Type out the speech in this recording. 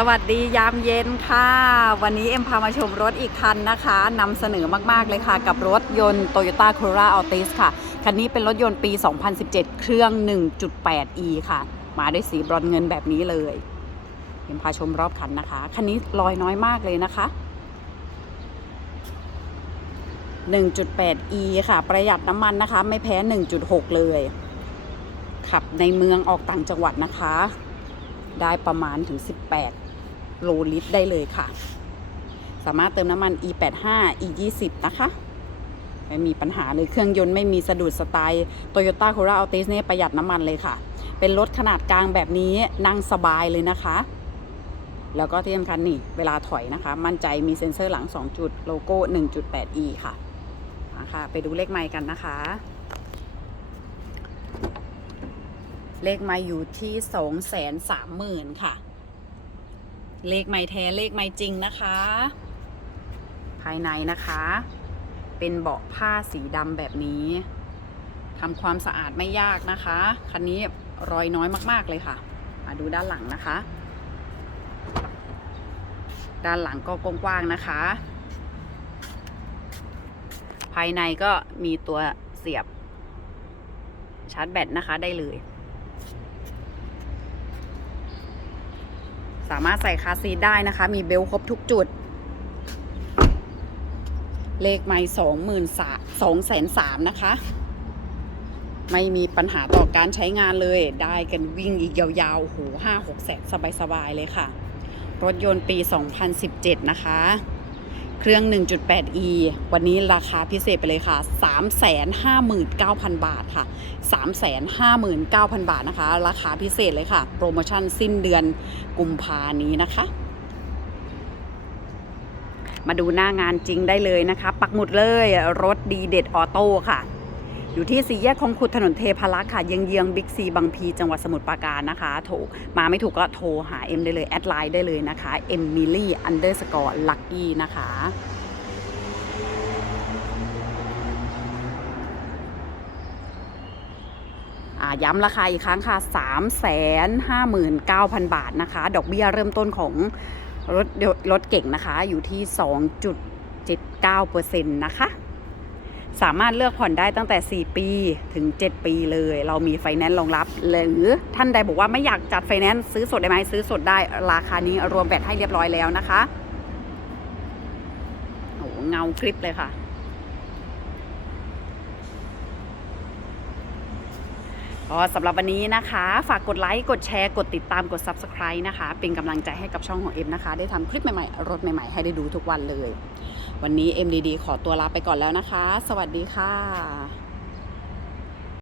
สวัสดียามเย็นค่ะ วันนี้เอ็มพามาชมรถอีกคันนะคะนำเสนอมาก ๆ เลยค่ะ กับรถยนต์ Toyota Corolla Altis ค่ะ คันนี้เป็นรถยนต์ปี 2017 เครื่อง 1.8e ค่ะ มาด้วยสีบรอนเงินแบบนี้เลย เอ็มพาชมรอบคันนะคะ คันนี้ลอยน้อยมากเลยนะคะ 1.8e ค่ะ ประหยัดน้ำมันนะคะ ไม่แพ้ 1.6 เลย ขับในเมืองออกต่างจังหวัดนะคะได้ประมาณถึง 18 โลลิตรได้เลยค่ะ สามารถเติมน้ำมัน E85 E20 นะคะไม่มีปัญหาเลยเครื่องยนต์ไม่มีสะดุดสไตล์ Toyota Corolla Altis เนี่ยประหยัดน้ำมันเลยค่ะ เป็นรถขนาดกลางแบบนี้นั่งสบายเลยนะคะ แล้วก็ที่สำคัญนี่เวลาถอยนะคะ มั่นใจมีเซ็นเซอร์หลัง 2 จุดโลโก้ 1.8e ค่ะมาค่ะไปดูเลขไมค์กันนะคะ เลขไม้อยู่ที่สองแสนสามหมื่นค่ะ เลขไม้แท้เลขไม้จริงนะคะ ภายในนะคะ เป็นเบาะผ้าสีดำแบบนี้ทำความสะอาดไม่ยากนะคะ คันนี้รอยน้อยมาก ๆ เลยค่ะ มาดูด้านหลังนะคะ ด้านหลังก็กว้างๆนะคะ ภายในก็มีตัวเสียบชาร์จแบตนะคะได้เลย สามารถใส่คาซีได้นะคะ มีเบลต์ครบทุกจุด เลขไม่สองหมื่นสาสองแสนสามนะคะ ไม่มีปัญหาต่อการใช้งานเลย ได้กันวิ่งอีกยาวๆโหห้าหกแสนสบายๆ เลยค่ะ รถยนต์ปี 2017 นะคะ เครื่อง 1.8e วันนี้ราคาพิเศษไปเลยค่ะ 359,000 บาทค่ะ 359,000 บาทนะคะ ราคาพิเศษเลยค่ะ โปรโมชั่นสิ้นเดือนกุมภานี้นะคะ มาดูหน้างานจริงได้เลยนะคะ ปักหมุดเลยรถดีเด็ดออโต้ค่ะ อยู่ที่สี่แยกคลองขุดถนนเทพารักษ์ค่ะเยื้องเยื้องบิ๊กซีบางพี จังหวัดสมุทรปราการนะคะ โทรมาไม่ถูกก็โทรหาเอ็มได้เลย แอดไลน์ได้เลยนะคะเอมมิลี่อันเดอร์สกอร์ลักกี้นะคะอ่าย้ำราคาอีกครั้งค่ะ 359,000 บาทนะคะ ดอกเบี้ยเริ่มต้นของรถรถเก่งนะคะ อยู่ที่ 2.79%นะคะ สามารถเลือกผ่อนได้ตั้งแต่ 4 ปีถึง 7 ปีเลย เรามีไฟแนนซ์รองรับ หรือท่านใดบอกว่าไม่อยากจัดไฟแนนซ์ซื้อสดได้ไหมซื้อสดได้ราคานี้รวมแบตให้เรียบร้อยแล้วนะคะโอ้โหเงากริบเลยค่ะ ก็สำหรับวันนี้นะคะ ฝากกดไลค์ กดแชร์ กดติดตาม กด Subscribe นะคะ เป็นกำลังใจให้กับช่องของเอ็มนะคะ ได้ทำคลิปใหม่ๆ รถใหม่ๆ ให้ได้ดูทุกวันเลย วันนี้ MDD ขอตัวลาไปก่อนแล้วนะคะ สวัสดีค่ะ